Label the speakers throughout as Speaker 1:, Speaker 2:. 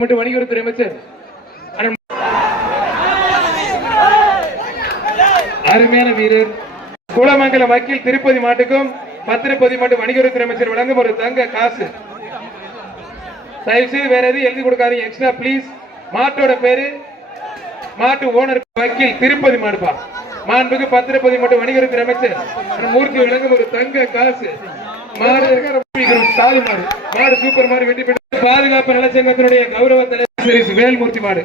Speaker 1: மட்டும் வணிகத்துறை அமைச்சர். அருமையான வீரர். குளமங்கல வக்கீல் திருப்பதி மாட்டுக்கும் பத்திரப்பதி மாட்டு வணிகத்துறை அமைச்சர் வழங்கும் ஒரு தங்க காசு. தயவு செய்து வேற எதுவும் எழுதி கொடுக்காதீங்க எக்ஸ்ட்ரா ப்ளீஸ் மாட்டோட பேரு மாட்டு ஓனர் வக்கீல் திருப்பதி மாடுப்பா. மாண்புக்கு பத்திரப்பதி மட்டும் வணிகத்துறை அமைச்சர். மூர்த்தி வழங்கும் ஒரு தங்க காசு. மாடு மாடு சூப்பர் மாடு வெட்டி பெற்று பாதுகாப்பு நலச்சங்கத்தினுடைய கௌரவ தலைவர் வேல்மூர்த்தி மாடு.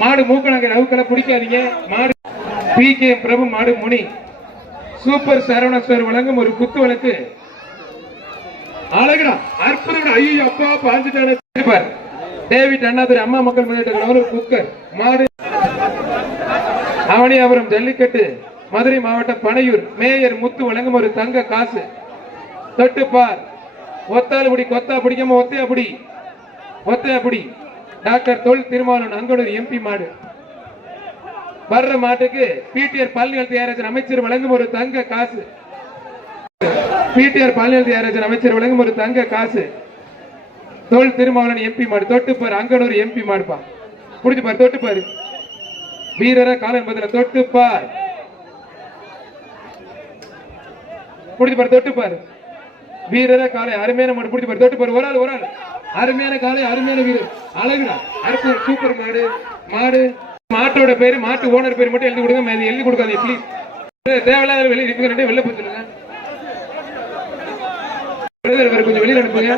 Speaker 1: மாடு மூக்கணங்க நவுக்களை பிடிக்காதீங்க. மாடு பி கே பிரபு மாடு முனி. சூப்பர் சரவணஸ்வர் வழங்கும் ஒரு குத்து வழக்கு. அழகுடா அற்புதம் ஐயோ அப்பா பாஞ்சுட்டானே பார் டேவிட் அண்ணாதுரை அம்மா மக்கள் முன்னேற்ற கழகம் குக்கர். மாடு அவனியாபுரம் ஜல்லிக்கட்டு மதுரை மாவட்டம் பனையூர். மேயர் முத்து வழங்கும் ஒரு தங்க காசு. தொட்டுப்பார். ஒத்தால் பிடி கொத்தா பிடிக்காம ஒத்தையா பிடி ஒத்தையா பிடி டாக்டர் தொல் திருமாவளவன் அங்கனூர் எம்பி மாடு. வர்ற மாட்டுக்கு பிடிஆர் பல்நிலை தயாரிச்சர் அமைச்சர் வழங்கும் ஒரு தங்க காசு. பிடிஆர் பல்நிலை தயாரிச்சர் அமைச்சர் வழங்கும் ஒரு தங்க காசு. தொல் திருமாவளவன் எம்பி மாடு. தொட்டுப்பார் அங்கனூர் எம்பி மாடுப்பா. புடிச்சு பாரு தொட்டுப்பாரு. வீரர காலன் பதில தொட்டுப்பார். புடிச்சு பாரு தொட்டுப்பாரு. வீரர காலை அருமையான மாடு பிடிச்சி பாரு. தொட்டு பாரு ஒரு ஆள் ஒரு ஆள். அருமையான காலை அருமையான வீரர். அழகுடா. அற்புதம் சூப்பர் மாடு. மாடு மாட்டோட பேரு மாட்டு ஓனர் பேர் மட்டும் எழுதி கொடுங்க. எழுதி கொடுக்காதீங்க ப்ளீஸ் தேவையில்லாத வெளியே இவங்க வெளில போச்சுருங்க கொஞ்சம் வெளியில் அனுப்புங்க.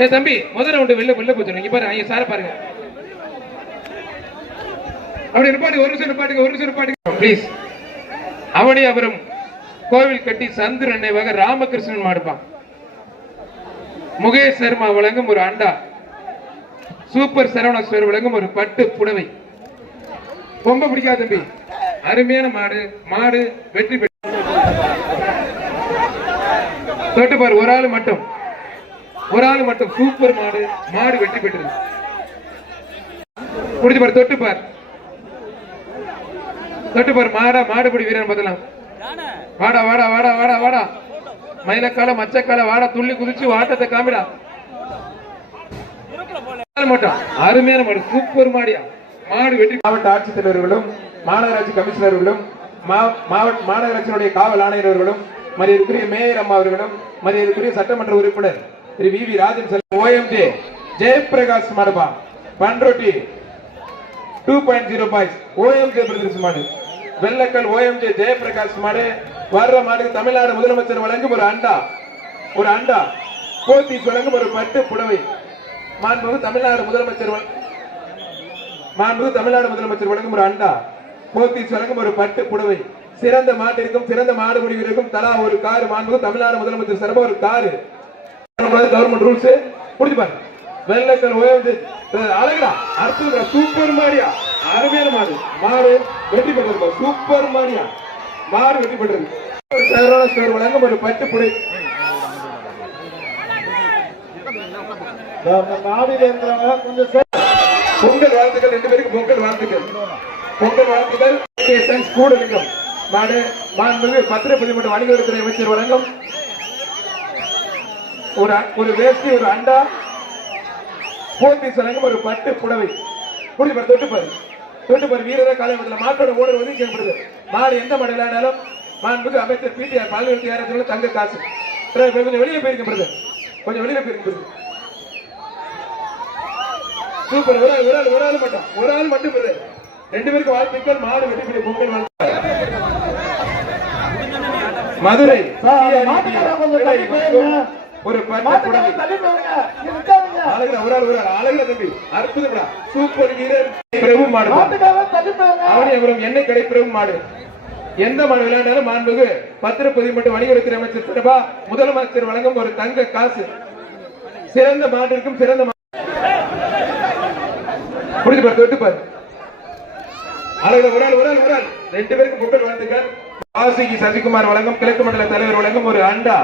Speaker 1: ஏ தம்பி முதல்ல உண்டு வெளில வெளில போய் இங்க பாரு ஐயா சார பாருங்க. அப்படி நிப்பாட்டு ஒரு நிமிஷம் நிப்பாட்டுங்க ஒரு நிமிஷம் நிப்பாட்டுங்க. ப்ளீஸ் அவனி அவரும். கோவில் கட்டி சந்திர நினைவாக ராமகிருஷ்ணன் மாடுப்பான். முகேஷ் சர்மா வழங்கும் ஒரு அண்டா. சூப்பர் சரவணஸ்வர் வழங்கும் ஒரு பட்டு புடவை. ரொம்ப பிடிக்காது தம்பி. அருமையான மாடு. மாடு வெற்றி பெற்று. தொட்டுப்பார் பாரு ஒரு ஆள் மட்டும். ஒரு ஆள் மட்டும். சூப்பர் மாடு. மாடு வெற்றி பெற்றது. புடிச்சு பாரு பார். தொட்டு பாரு மாடா மாடுபிடி வீரன் பதிலாம் வாடா. வாடா வாடா வாடா வாடா மயிலக்கால மச்சக்கால வாடா துள்ளி குதிச்சு வாட்டத்தை காமிடா. அருமையான மாடு சூப்பர் மாடியா. மாடு வெட்டி மாவட்ட ஆட்சித்தலைவர்களும் மாநகராட்சி கமிஷனர்களும் மா- மாவட்ட மாநகராட்சியினுடைய காவல் ஆணையர்களும் மரியாதைக்குரிய மேயர் அம்மா அவர்களும் மரியாதைக்குரிய சட்டமன்ற உறுப்பினர் திரு V V Rajan Selvam OMJ Jayaprakash மாடுபா Panruti two point zero boys OMJ brothers மாடு. வெள்ளக்கல் ஓஎம்ஜே ஜெயபிரகாஷ் மாடு வர்ற மாடு தமிழ்நாடு முதலமைச்சர் வழங்கும் ஒரு அண்டா. ஒரு அண்டா. போத்தி வழங்கும் ஒரு பட்டு புடவை. மாண்புமிகு தமிழ்நாடு முதலமைச்சர் வழ- மாண்புமிகு தமிழ்நாடு முதலமைச்சர் வழங்கும் ஒரு அண்டா. போத்தி வழங்கும் ஒரு பட்டு புடவை. சிறந்த மாட்டிற்கும் சிறந்த மாடு முடிவிற்கும் தலா ஒரு கார். மாண்புமிகு தமிழ்நாடு முதலமைச்சர் சார்பா ஒரு காரு. Government rules. புரிஞ்சு பாருங்க. வெள்ளக்கல் உயர்ந்து அழகா அற்புதம் சூப்பர் மாடியா. அருமையான மாடு. மாடு வெற்றி பெற்றது சூப்பர் மாடியா. மாடு வெற்றி பெற்றிருக்கு. சேரோட சேர் வழங்கும் ஒரு பட்டு புடை.
Speaker 2: இருக்கிறவங்க கொஞ்சம்
Speaker 1: பொங்கல் வாழ்த்துக்கள். ரெண்டு பேருக்கு பொங்கல் வாழ்த்துக்கள். பொங்கல் வாழ்த்துக்கள். கூட லிங்கம் மாடு மாண்புமிகு பத்திரப்பதி மற்றும் வணிகத்துறை அமைச்சர் வழங்கும். ஒரு ஒரு வேஷ்டி ஒரு அண்டா. போத்தீஸ் வழங்கும் ஒரு பட்டு புடவை. புரிஞ்சு பாரு தொட்டு பாரு. தொட்டு பாரு வீரர காலையில் மாட்டோட ஓடர் வந்து கேட்கப்படுது மாடு எந்த மாடு விளையாடாலும் மாண்புக்கு அமைச்சர் பிடிஆர் பாலியல் யாரும் தங்க காசு. கொஞ்சம் வெளியே போயிருக்கப்படுது கொஞ்சம் வெளியே போயிருக்கப்படுது சூப்பர். ஒரு ஆள் ஒரு ஆள் ஒரு ஆள் மட்டும். ஒரு ஆள் மட்டும் பிரதர் ரெண்டு பேருக்கு வாழ்த்துக்கள் மாடு வெற்றி பெரிய பொங்கல் வாழ்த்துக்கள். மதுரை. ஒரு. அழகுடா ஒரு ஆள் ஒரு ஆள். அழகுடா தம்பி அற்புதம்டா சூப்பர் வீரர் பிரபு மாடு.
Speaker 2: மாட்டுக்காரன் தள்ளி போங்க.
Speaker 1: அவனியபுரம் எண்ணெய் கடை பிரபு மாடு. எந்த மாடு விளையாண்டாலும் மாண்புகு. பத்திரப்பதிவு மற்றும் வணிகத்துறை அமைச்சர் சிறப்பா முதலமைச்சர் வழங்கும் ஒரு தங்க காசு. சிறந்த மாட்டிற்கும் சிறந்த புரிஞ்சு பாரு தொட்டு பாரு. அழகுடா ஒரு ஆள் ஒரு ஆள் ஒரு ஆள். ரெண்டு பேருக்கு பொங்கல் வாழ்த்துக்கள். வாசிக்கு சசிகுமார் வழங்கும் கிழக்கு மண்டல தலைவர் வழங்கும் ஒரு அண்டா.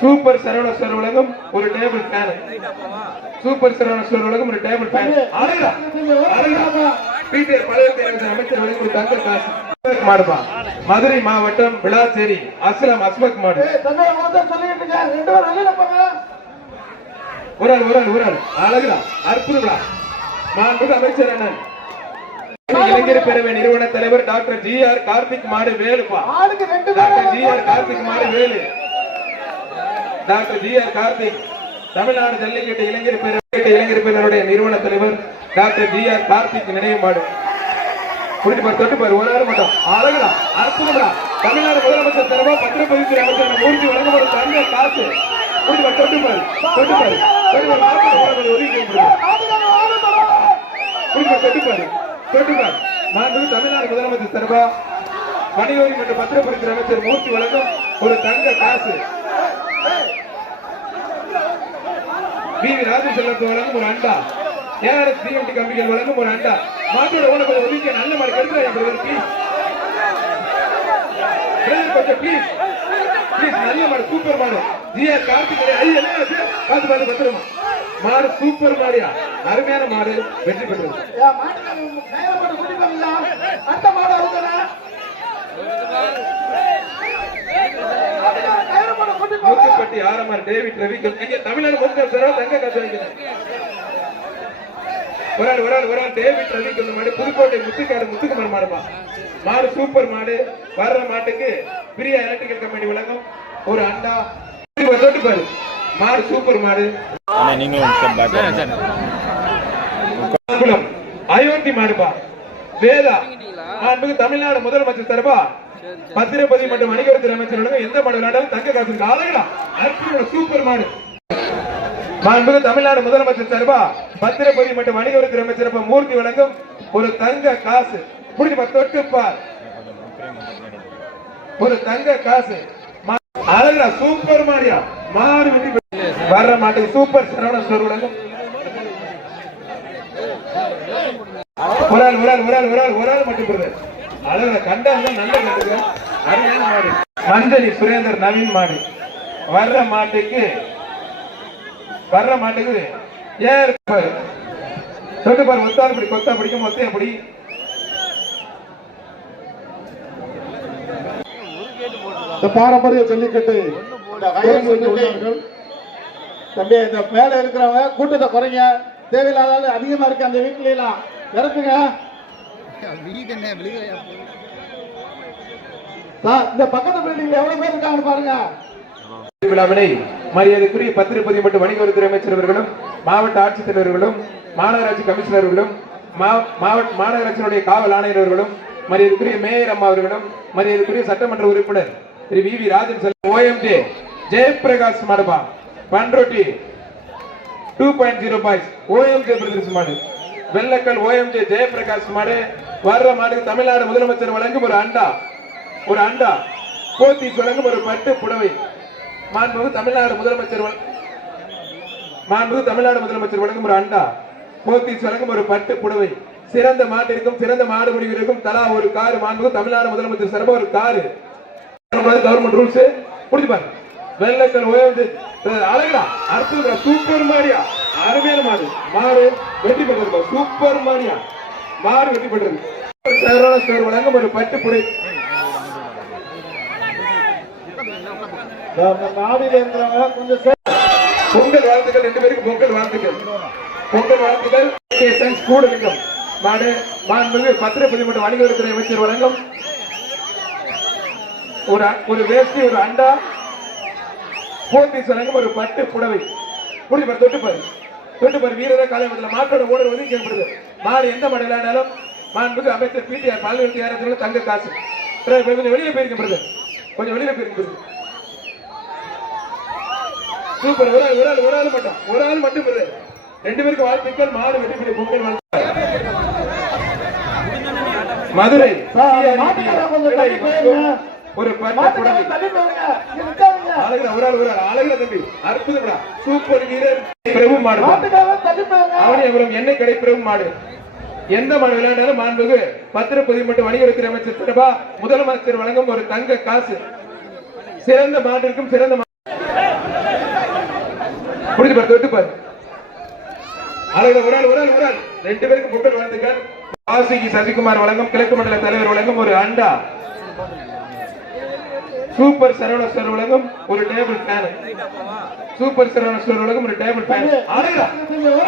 Speaker 1: சூப்பர் சரவணஸ்வர் வழங்கும் ஒரு டேபிள் ஃபேன் சூப்பர் சரவணஸ்வர் வழங்கும் ஒரு டேபிள் ஃபேன் அமைச்சர் வழங்கும் ஒரு தங்க காசு. மதுரை மாவட்டம் விளாச்சேரி. அஸ்லாம் அஸ்மக் மாடு. ஒரு ஆள் ஒரு ஆள் ஒரு ஆள். அழகுடா அற்புதம்டா. மாண்புமிகு அமைச்சர் அண்ணன். இளைஞர் பேரவை நிறுவன தலைவர் டாக்டர் ஜி ஆர் கார்த்திக் மாடு வேலுப்பா. டாக்டர் ஜி ஆர் கார்த்திக் மாடு Velu. Doctor G R Karthik. Tamil Nadu jallikattu இளைஞர் பேரவை இளைஞர் பேரவையுடைய நிறுவன தலைவர் டாக்டர் ஜி ஆர் கார்த்திக் நினைவு மாடு புரிஞ்சு ஒரு ஆள் மட்டும். அழகுடா அற்புதம்டா. தமிழ்நாடு முதலமைச்சர் தலைவா பத்திரப்பதிவுத்துறை அமைச்சர் மூர்த்தி வழங்கப்படும் தங்க காசு. புரிஞ்சு பாரு தொட்டு பாரு தொட்டு ஒதுக்கி தொட்டுப்பாரு தொட்டுப்பார் நான் தமிழ்நாடு முதலமைச்சர் சார்பா வணிகவரி மற்றும் பத்திரப்பதிவுத்துறை அமைச்சர் மூர்த்தி வழங்கும் ஒரு தங்க காசு. வி வி ராஜசெல்வத்து வழங்கும் ஒரு அண்டா. ஏஆர்எஸ் டிஎம்டி கம்பிகள் வழங்கும் ஒரு அண்டா. மாட்டோட உனக்கு ஒரு ஒதுக்கிய நல்ல மாடு கெடுத்துறாங்க பிரதர் ப்ளீஸ் பிரதர் கொஞ்சம் ப்ளீஸ் ப்ளீஸ் நல்ல மாடு சூப்பர் மாடு ஜிஆர் கார்த்திக் ஐயா என்ன பார்த்து பார்த்து பத்திரமா. மாடு சூப்பர் மாடியா? அருமையான மாடு வெற்றி பெற்றது.
Speaker 2: மாடு போட்டு கூட்டிட்டு போங்க.
Speaker 1: மூக்குப்பட்டி ஆரம்பர் டேவிட் ரவி இங்க தமிழ்நாடு முதல் சார் தங்க காசு வைக்கிறேன் ஒரு ஆள் ஒரு ஆள் ஒரு ஆள். டேவிட் ரவி கொஞ்சம் மாடு புதுக்கோட்டை முத்துக்காடு முத்துக்குமார் மாடுமா மாடு சூப்பர் மாடு. வர்ற மாட்டுக்கு பிரியா எலக்ட்ரிக்கல் கம்பெனி வழங்கும் ஒரு அண்டா. தொட்டு பாரு. மாடு சூப்பர் மாடு. அயோத்தி மாடுபா வேதா. தமிழ்நாடு முதலமைச்சர் தரப்பா பத்திரப்பதிவு மற்றும் வணிகத்துறை அமைச்சர் எந்த மாடு விளையாண்டாலும் தங்க காசு ஆளுங்களா அற்புதமான சூப்பர் மாடு. மாண்புமிகு தமிழ்நாடு முதலமைச்சர் சார்பா பத்திரப்பதிவு மற்றும் வணிகத்துறை அமைச்சர் மூர்த்தி வழங்கும் ஒரு தங்க காசு. புரிஞ்சுப்பா தொட்டுப்பார் ஒரு தங்க காசு. மா- அழகுடா சூப்பர் மாடியா. மாடு வெட்டி வர்ற மாட்டுக்கு சூப்பர் சரவண ஸ்டோர் வழங்கும். ஒரு ஆள் ஒரு ஆள் ஒரு ஆள் ஒரு ஆள் ஒரு ஆள் மட்டும் பிரதர் அழகுல கண்டாங்க நல்ல கண்டுங்க அருமையான மாடு. மஞ்சளி சுரேந்தர் நவீன் மாடு. வர்ற மாட்டுக்கு வர்ற மாட்டுக்கு ஏன் சொல்லு பாரு ஒத்தாறு படி கொத்தா பிடிக்கும் மொத்தம் எப்படி
Speaker 2: இந்த பாரம்பரிய ஜல்லிக்கட்டு. தம்பி இந்த மேல இருக்கிறவங்க கூட்டத்தை குறைங்க. தேவையில்லாத அதிகமா இருக்கு. அந்த வீட்டுல எல்லாம் இறக்குங்க. இந்த பக்கத்து பில்டிங்ல எவ்வளவு பேர் பாருங்க.
Speaker 1: விழாவினை மரியாதைக்குரிய பத்திரிபதி மற்றும் வணிகவரித்துறை அமைச்சர் அவர்களும் மாவட்ட ஆட்சித்தலைவர்களும் மாநகராட்சி கமிஷனர்களும் மா- மாவட்ட மாநகராட்சியினுடைய காவல் ஆணையர்களும் மரியாதைக்குரிய மேயர் அம்மா அவர்களும் மரியாதைக்குரிய சட்டமன்ற உறுப்பினர் திரு V V Rajan Selvam OMJ Jayaprakash மடபா Panruti two point zero boys OMJ brothers மாடு. வெள்ளக்கல் ஓஎம்ஜே ஜெயபிரகாஷ் மாடு வர்ற மாடுக்கு தமிழ்நாடு முதலமைச்சர் வழங்கும் ஒரு அண்டா. ஒரு அண்டா. போத்தீஸ் வழங்கும் ஒரு பட்டு புடவை. மாண்புமிகு தமிழ்நாடு முதலமைச்சர் மாண்புமிகு தமிழ்நாடு முதலமைச்சர் வழங்கும் ஒரு அண்டா. போத்தீஸ் வழங்கும் ஒரு பட்டு புடவை. சிறந்த மாட்டிற்கும் சிறந்த மாடு முடிவிற்கும் தலா ஒரு கார். மாண்புமிகு தமிழ்நாடு முதலமைச்சர் சார்பா ஒரு காரு. Government rules. புரிஞ்சு பாருங்க. வெள்ளக்கல் ஓஎம்ஜே அழகுடா. அற்புதா சூப்பர் மாடியா அருமையான மாடு. மாடு வெற்றி பெற்றது சூப்பர் மாடியா மாடு வெற்றி பெற்றது. சரவண ஸ்டோர் வழங்கும் ஒரு பட்டு பொங்கல் வாழ்த்துக்கள். ரெண்டு பேருக்கு பொங்கல் வாழ்த்துக்கள். பொங்கல் வாழ்த்துக்கள். கேசன் கூடலிங்கம் மாடு மாண்புமிகு பத்திரப்பதிவு மற்றும் வணிகத்துறை அமைச்சர் வழங்கும். ஒரு ஒரு வேஷ்டி ஒரு அண்டா. போத்தீஸ் வழங்கும் ஒரு பட்டு புடவை. புரிஞ்சு பாரு தொட்டு பாரு. தொட்டு பாரு வீரர காலையில் மாட்டோட ஓடர் வந்து கேட்கப்படுது மாடு எந்த மாடு விளையாடாலும் மாண்புக்கு அமைச்சர் பிடிஆர் பல்வேறு யாரத்தில் தங்க காசு. கொஞ்சம் வெளியே போயிருக்கப்படுது கொஞ்சம் வெளியே போயிருக்கப்படுது சூப்பர். ஒரு ஆள் ஒரு ஆள் ஒரு ஆள் மட்டும். ஒரு ஆள் மட்டும் பெரு. ரெண்டு பேருக்கு வாழ்த்துக்கள் மாடு வெற்றி பெரிய பொங்கல் மதுரை
Speaker 2: போயிருங்க.
Speaker 1: ஒரு பட்டு ஒரு ஆள் ஒரு ஆள். தம்பி அற்புதம்டா. சூப்பர் வீரர் பிரபு மாடு. அவனியபுரம் எண்ணெய் கடை பிரபு மாடு. எந்த மாடு விளையாண்டாலும் பத்திரப்பதிவு மற்றும் வணிகத்துறை அமைச்சர் சிறப்பா முதலமைச்சர் வழங்கும் ஒரு தங்க காசு. சிறந்த மாட்டிற்கும் சிறந்த புரிஞ்சு பாரு தொட்டு பாரு. அழகுல ஒரு ஆள் ஒரு ஆள் ஒரு ஆள். ரெண்டு பேருக்கு பொங்கல் வாழ்த்துக்கள் வாசுகி சசிகுமார் வழங்கும் கிழக்கு மண்டல தலைவர் வழங்கும் ஒரு அண்டா. சூப்பர் சரவண வழங்கும் ஒரு table fan super Saravana store வழங்கும் ஒரு டேபிள் ஃபேன் அழகா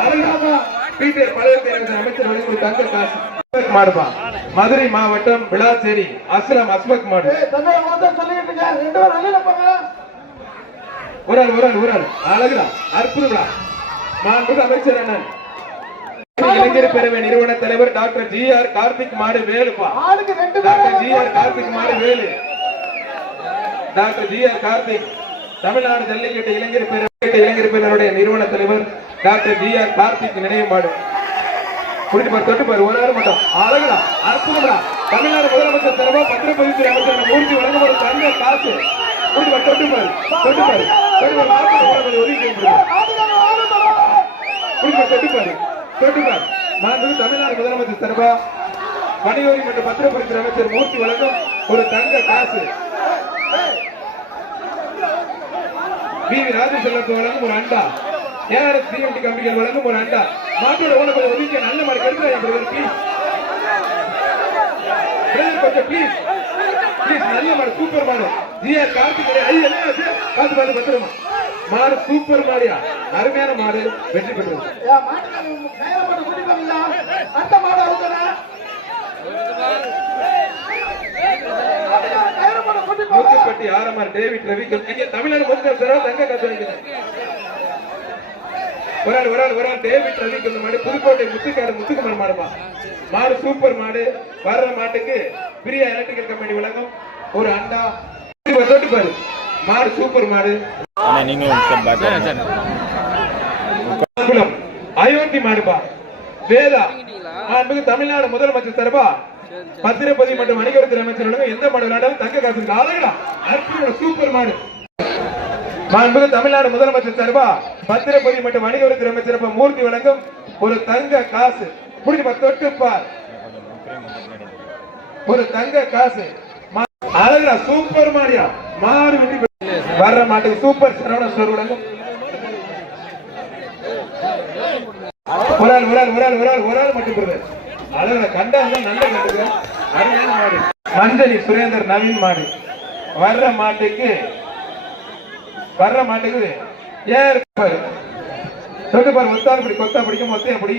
Speaker 1: அழகா பீட்டர் பழகுற அமைச்சர் வழங்கும் ஒரு தங்க காசு. அஸ்மக் மாடுப்பா மதுரை மாவட்டம் விளாச்சேரி அஸ்லாம் அஸ்மக் மாடு. ஒரு ஆள் ஒரு ஆள் ஒரு ஆள். அழகுடா அற்புதம்டா. அமைச்சர் அண்ணன். இளைஞர் பேரவை நிறுவன தலைவர் டாக்டர் ஜி ஆர் கார்த்திக் மாடு வேலுப்பா. டாக்டர் ஜி ஆர் கார்த்திக் மாடு Velu. Doctor G R Karthik. Tamil Nadu jallikattu இளைஞர் பேரவை இளைஞர் பேரவையுடைய நிறுவன தலைவர் டாக்டர் ஜி ஆர் கார்த்திக் நினைவு மாடு குடிட்டு பாரு தொட்டு பாரு ஒரு ஆறு மட்டும். அழகுடா அற்புதம்டா. தமிழ்நாடு முதலமைச்சர் தலைவர் பத்திரப்பதிவுத்துறை அமைச்சர் மூர்த்தி வழங்கப்படும் தங்க காசு. குடிட்டு பாரு தொட்டு பாரு தொட்டு பாரு தொட்டு பாரு நாற்பது ரூபாய் ஒதுக்கி கொடுங்க குடிப்பா தொட்டுப்பாரு. தொட்டுப்பார். மாண்புமிகு தமிழ்நாடு முதலமைச்சர் சார்பா வணிகவரி மற்றும் பத்திரப்பதிவுத்துறை அமைச்சர் மூர்த்தி வழங்கும் ஒரு தங்க காசு. வி வி ராஜசெல்வத்து வழங்கும் ஒரு அண்டா ஏஆர்எஸ் டிஎம்டி கம்பெனிகள் வழங்கும் ஒரு அண்டா மாட்டோட கொஞ்சம் ஒதுக்கி நல்ல மாதிரி கெடுத்துறாங்க பிரதர் ப்ளீஸ் பிரதர் கொஞ்சம் ப்ளீஸ் ப்ளீஸ் நல்ல மாடு சூப்பர் மாடு ஜிஆர் கார்த்திக் ஐயா என்ன? பார்த்து பார்த்து பத்திரமா மாடு சூப்பர் மாடியா அருமையான மாடு வெற்றி பெற்றது?
Speaker 2: அந்த மாடை
Speaker 1: முத்துப்பட்டி ஆரம்பர் டேவிட் ரவி இங்க தமிழ்நாடு முதல் தடவை தங்க காசு வாங்கிக்கிறேன் ஒரு ஆள் ஒரு ஆள் ஒரு ஆள் டேவிட் ரவி மாடு புதுக்கோட்டை முத்துக்காடு முத்துக்குமார் மாடுப்பா. மாடு சூப்பர் மாடு வர்ற மாட்டுக்கு பிரியா எலக்ட்ரிக்கல் கம்பெனி வழங்கும். ஒரு அண்டா இது தொட்டு பாரு. மாடு சூப்பர் மாடு.
Speaker 3: நீங்களும்
Speaker 1: அயோத்தி மாடுப்பா. வேதா. தமிழ்நாடு முதலமைச்சர் சார்பா பத்திரப்பதி மற்றும் வணிகத்துறை அமைச்சர் எந்த மாடு விளையாடாலும் தங்க காசு இருக்கு அழகா அற்புதம் சூப்பர் மாடு. மாண்புமிகு தமிழ்நாடு முதலமைச்சர் சார்பா பத்திரப்பதி மற்றும் வணிகத்துறை அமைச்சர் மூர்த்தி வழங்கும் ஒரு தங்க காசு. புரிஞ்சு தொட்டுப்பார் ஒரு தங்க காசு. அழகா சூப்பர் மாடியா? மாடு வெட்டி வர்ற மாட்டுக்கு சூப்பர் சரவண ஸ்டோர் வழங்கும். ஒரு ஆள் ஒரு ஆள் ஒரு ஆள் ஒரு ஆள் ஒரு ஆள் மட்டும் பிரதர் அழகா கண்டாங்க நல்ல கண்டுங்க. அருமையான மாடு. மஞ்சளி சுரேந்தர் நவீன் மாடு. வர்ற மாட்டுக்கு வர்ற மாட்டுக்கு ஏன் பாரு. தொட்டு பாரு ஒத்தால் படி கொத்தா பிடிக்கும் மொத்தையா படி.